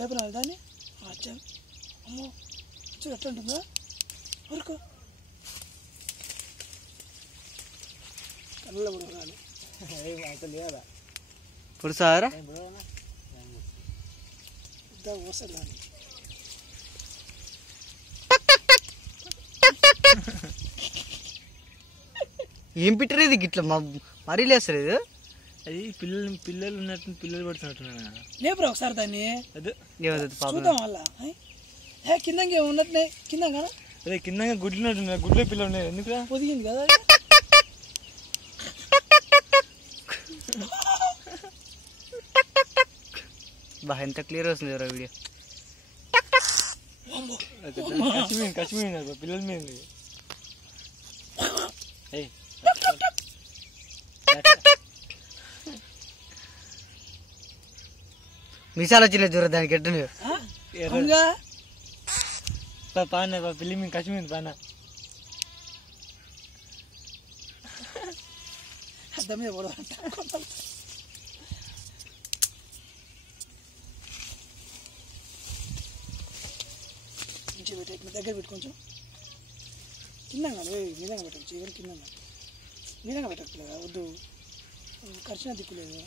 లేపనాలి దాన్ని అచ్చా అమ్మో అచ్చా ఎట్లా ఉంటుందా వరకు కళ్ళ పడవాలి అసలు లేదా ఇప్పుడు సారా వస్తుంది దాన్ని ఏం పిట్టరు ఇది గిట్ల మరీ లేస్తారు ఇది అది పిల్లలు ఉన్నట్టు పిల్లలు పడుతున్నట్టున్నా లేపురా ఒకసారి దాన్ని అదే చూద్దాం వాళ్ళ కింద ఉన్నట్టునే కింద కదా అదే కింద గుడ్లున్నట్టున్నా గుడ్లో పిల్లలు ఉన్నాయి ఎందుకు పొదిగింది కదా బా ఎంత క్లియర్ వస్తుంది ఎవరో వీడియో కశ్మీర్ పిల్లల మీద మిసాలు వచ్చిన చూడ దానికి ఎట్టు పాన పిల్లి మీద కశ్మీర్ పాన మీద పడదంట దగ్గర పెట్టు కొంచెం కింద మీదంగా పెట్టచ్చు చీవరి కింద మీదంగా పెట్టట్లేదా వద్దు ఖర్చున దిక్కులేదు